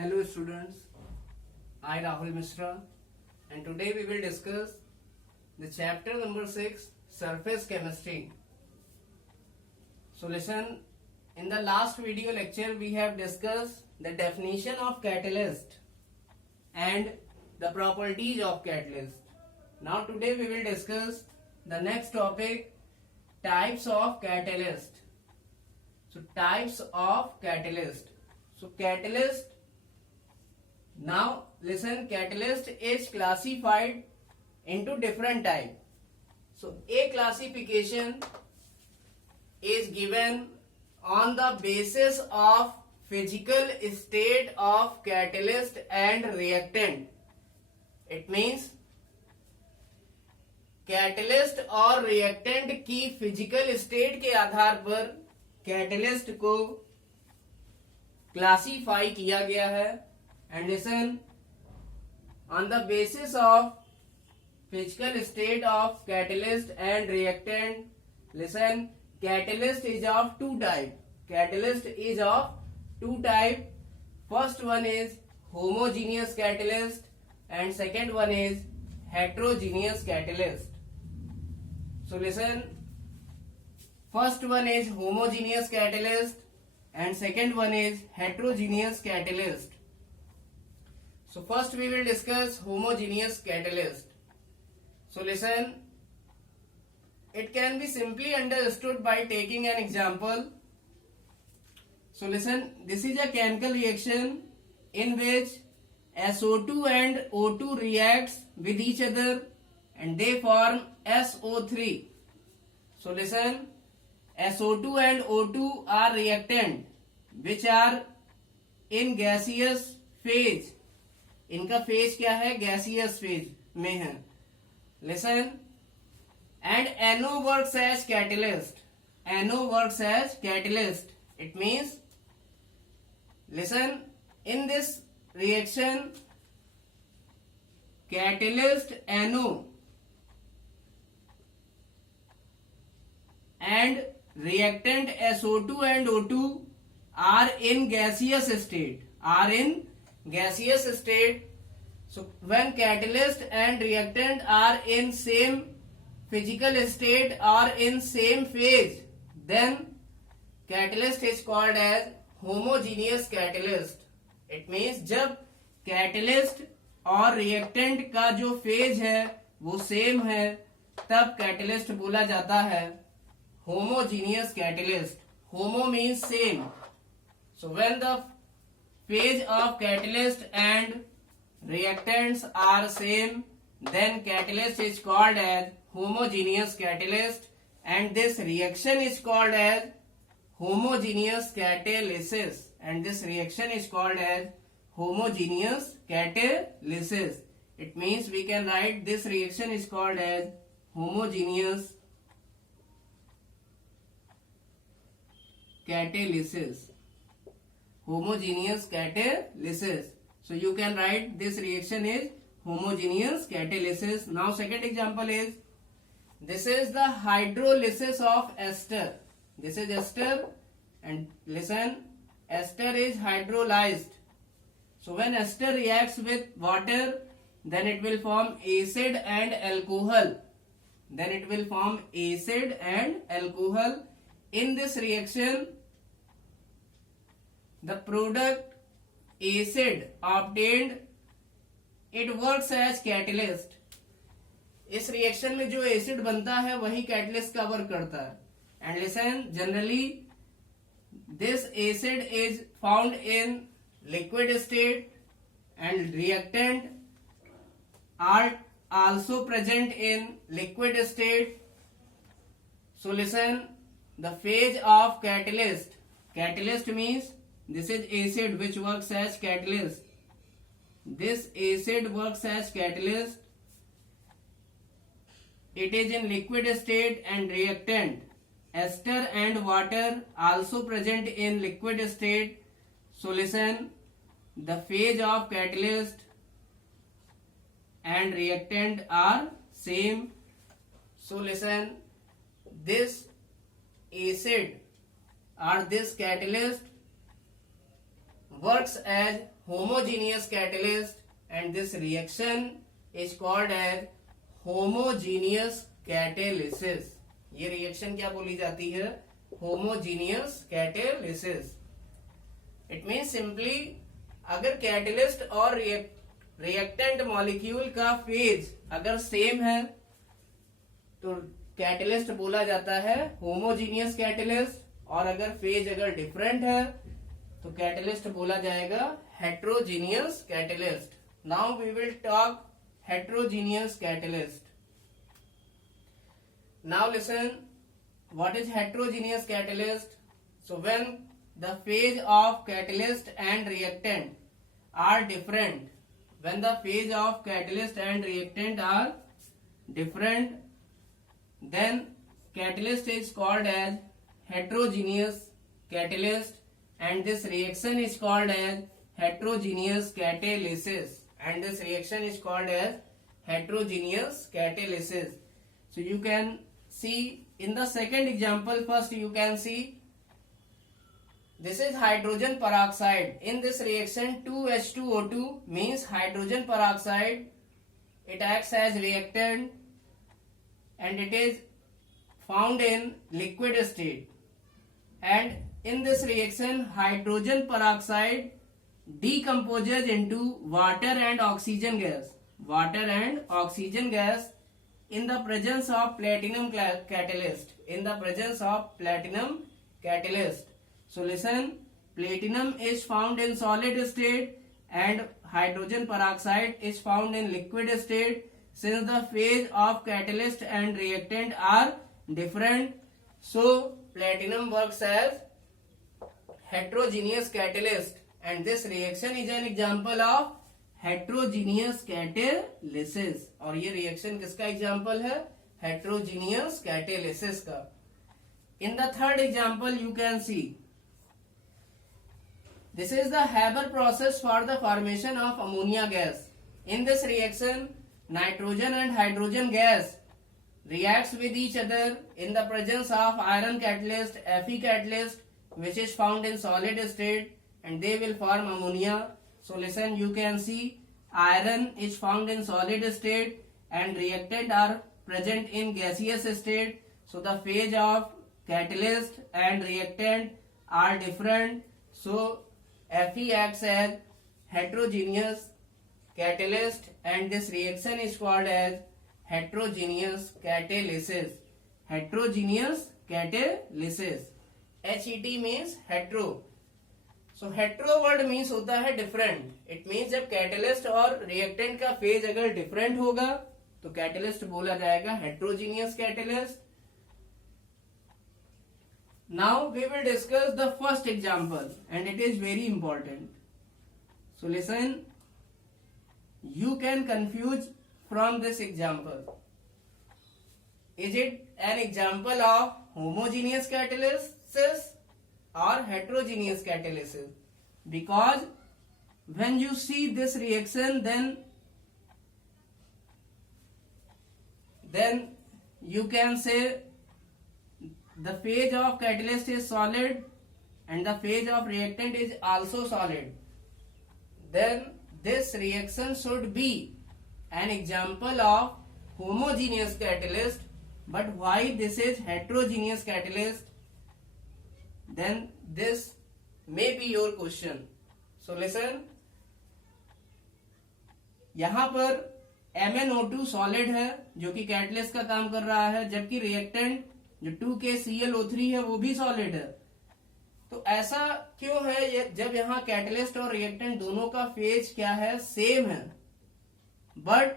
Hello students, I Rahul Mishra and today we will discuss the chapter number 6 surface chemistry. So listen, in the last video lecture we have discussed the definition of catalyst and the properties of catalyst. Now today we will discuss the next topic, types of catalyst. So types of catalyst. So catalyst, now listen, catalyst is classified into different type. So a classification is given on the basis of physical state of catalyst and reactant. It means catalyst और reactant की physical state के आधार पर catalyst को classify किया गया है. And listen, on the basis of physical state of catalyst and reactant, listen, catalyst is of two type. Catalyst is of two type. First one is homogeneous catalyst and second one is heterogeneous catalyst. So listen, first one is homogeneous catalyst and second one is heterogeneous catalyst. So first we will discuss homogeneous catalyst. So listen, it can be simply understood by taking an example. So listen, this is a chemical reaction in which SO2 and O2 reacts with each other and they form SO3. So listen, SO2 and O2 are reactant which are in gaseous phase. इनका phase क्या है? Gaseous phase में है. Listen, and NO works as catalyst. NO works as catalyst. It means, listen, in this reaction catalyst NO and reactant SO2 and O2 are in gaseous state. So when catalyst and reactant are in same physical state or in same phase, then catalyst is called as homogeneous catalyst. It means जब catalyst और reactant का जो phase है वो same है तब catalyst बोला जाता है homogeneous catalyst. Homo means same. So when the phase of catalyst and reactants are same, then catalyst is called as homogeneous catalyst and this reaction is called as homogeneous catalysis, and this reaction is called as homogeneous catalysis. It means we can write this reaction is called as homogeneous catalysis. Homogeneous catalysis. So you can write this reaction is homogeneous catalysis. Now second example is, this is the hydrolysis of ester. This is ester and listen, ester is hydrolyzed. So when ester reacts with water, then it will form acid and alcohol. In this reaction, the product acid obtained, it works as catalyst. इस reaction में जो acid बनता है वही catalyst का work करता है. And listen, generally this acid is found in liquid state and reactant are also present in liquid state. So listen, the phase of catalyst means this is acid which works as catalyst. This acid works as catalyst. It is in liquid state and reactant ester and water also present in liquid state. So listen, the phase of catalyst and reactant are same. So listen, this acid or this catalyst works as homogeneous catalyst and this reaction is called as homogeneous catalysis. ये reaction क्या बोली जाती है? homogeneous catalysis. It means simply अगर catalyst और reactant molecule का phase अगर same है तो कैटलिस्ट बोला जाता है होमोजीनियस कैटलिस्ट, और अगर फेज अगर डिफरेंट है तो कैटलिस्ट बोला जाएगा heterogeneous catalyst. Now we will talk heterogeneous catalyst. Now listen, what is heterogeneous catalyst? So when the phase of catalyst and reactant are different, when the phase of catalyst and reactant are different, then catalyst is called as heterogeneous catalyst and this reaction is called as heterogeneous catalysis, and this reaction is called as heterogeneous catalysis. So you can see in the second example, first you can see this is hydrogen peroxide. In this reaction 2H2O2 means hydrogen peroxide. It acts as reactant and it is found in liquid state. And in this reaction hydrogen peroxide decomposes into water and oxygen gas. Water and oxygen gas in the presence of platinum catalyst. In the presence of platinum catalyst. So listen, platinum is found in solid state and hydrogen peroxide is found in liquid state. Since the phase of catalyst and reactant are different, so platinum works as heterogeneous catalyst and this reaction is an example of heterogeneous catalysis. और ये reaction किसका example है? Heterogeneous catalysis का. In the third example you can see this is the Haber process for the formation of ammonia gas. In this reaction nitrogen and hydrogen gas reacts with each other in the presence of iron catalyst, Fe catalyst, which is found in solid state, and they will form ammonia. So listen, you can see iron is found in solid state and reactant are present in gaseous state. So the phase of catalyst and reactant are different. So Fe acts as heterogeneous catalyst and this reaction is called as heterogeneous catalysis. Heterogeneous catalysis. HET means hetero. So hetero word means होता है different. It means जब catalyst और reactant का phase अगर different होगा तो catalyst बोला जाएगा heterogeneous catalyst. Now we will discuss the first example and it is very important. So listen, you can confuse from this example. Is it an example of homogeneous catalysis or heterogeneous catalysis? Because when you see this reaction then you can say the phase of catalyst is solid and the phase of reactant is also solid. Then this reaction should be an example of homogeneous catalyst, but why this is heterogeneous catalyst? Then this may be your question. So listen, यहां पर MnO2 solid है जो कि catalyst का काम कर रहा है, जबकि रिएक्टेंट जो 2KClO3 है वो भी सॉलिड है. तो ऐसा क्यों है? जब यहाँ कैटलिस्ट और रिएक्टेंट दोनों का फेज क्या है? सेम है, बट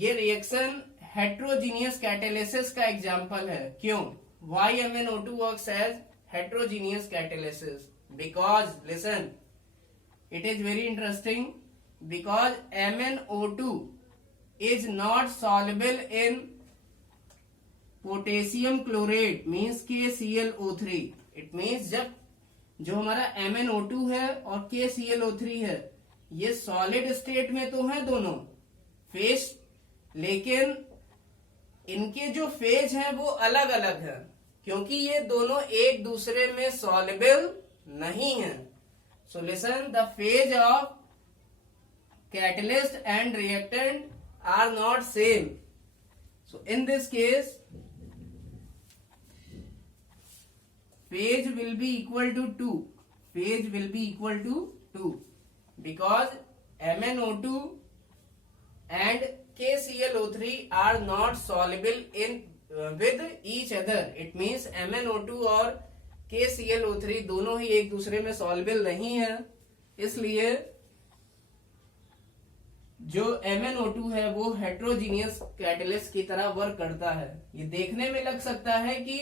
ये रिएक्शन हेट्रोजीनियस कैटालिसिस का एग्जांपल है. क्यों? Why MnO2 works as heterogeneous catalysis? Because listen, it is very interesting. Because MnO2 is not soluble in potassium chlorate means KClO3. It means जब जो हमारा MnO2 है और KClO3 है ये सॉलिड स्टेट में तो है दोनों फेज, लेकिन इनके जो फेज हैं वो अलग अलग है क्योंकि ये दोनों एक दूसरे में सॉल्युबल नहीं है. So listen, the phase of catalyst and reactant are not same. So in this case, phase will be equal to 2. Phase will be equal to 2 because MnO2 and KClO3 are not soluble in with each other. It means MnO2 और KClO3 दोनों ही एक दूसरे में soluble नहीं है, इसलिए जो MnO2 है वो हेट्रोजीनियस कैटलिस्ट की तरह वर्क करता है। ये देखने में लग सकता है कि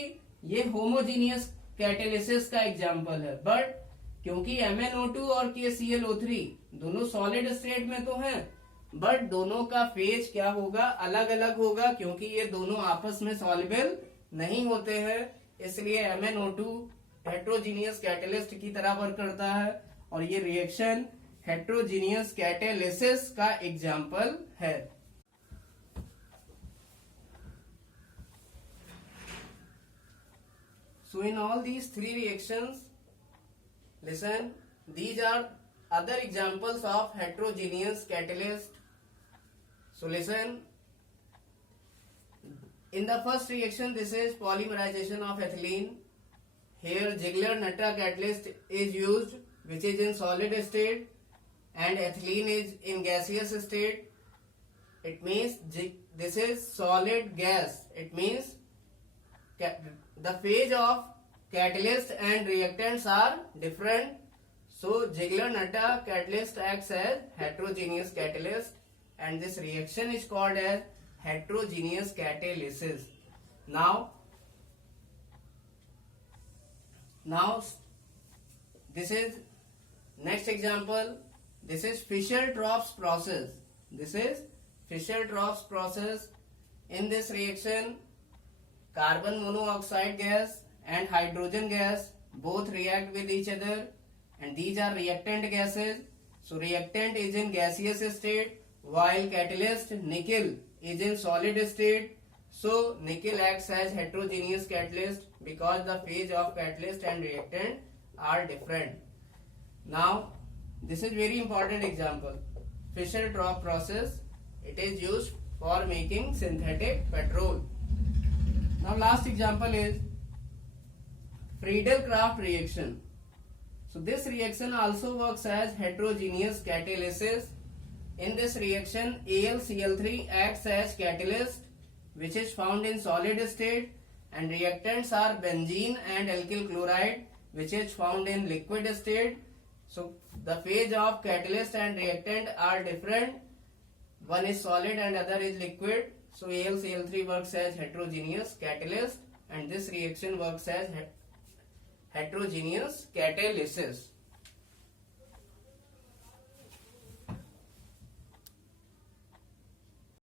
ये होमोजीनियस कैटेलिसिस का एग्जाम्पल है, बट क्योंकि MnO2 और KClO3 दोनों सॉलिड स्टेट में तो हैं, बट दोनों का फेज क्या होगा, अलग अलग होगा, क्योंकि ये दोनों आपस में सॉल्युबल नहीं होते हैं। इसलिए MnO2 हेट्रोजीनियस कैटेलिस्ट की तरह वर्क करता है और ये रिएक्शन हेट्रोजीनियस कैटेलिसिस का एग्जाम्पल है। So in all these three reactions, listen, these are other examples of heterogeneous catalyst. So listen, in the first reaction, this is polymerization of ethylene. Here Ziegler-Natta catalyst is used, which is in solid state, and ethylene is in gaseous state. It means this is solid gas. It means the phase of catalyst and reactants are different. So Ziegler-Natta catalyst acts as heterogeneous catalyst, and this reaction is called as heterogeneous catalysis. Now this is next example. This is Fischer-Tropsch process. This is Fischer-Tropsch process. In this reaction, carbon monoxide gas and hydrogen gas both react with each other, and these are reactant gases. So reactant is in gaseous state, while catalyst nickel is in solid state. So nickel acts as heterogeneous catalyst because the phase of catalyst and reactant are different. Now this is very important example. Fischer-Tropsch process. It is used for making synthetic petrol. Now last example is Friedel-Crafts reaction. So this reaction also works as heterogeneous catalysis. In this reaction, AlCl3 acts as catalyst, which is found in solid state, and reactants are benzene and alkyl chloride, which is found in liquid state. So the phase of catalyst and reactant are different. One is solid and other is liquid. So AlCl3 works as heterogeneous catalyst, and this reaction works as heterogeneous catalysis.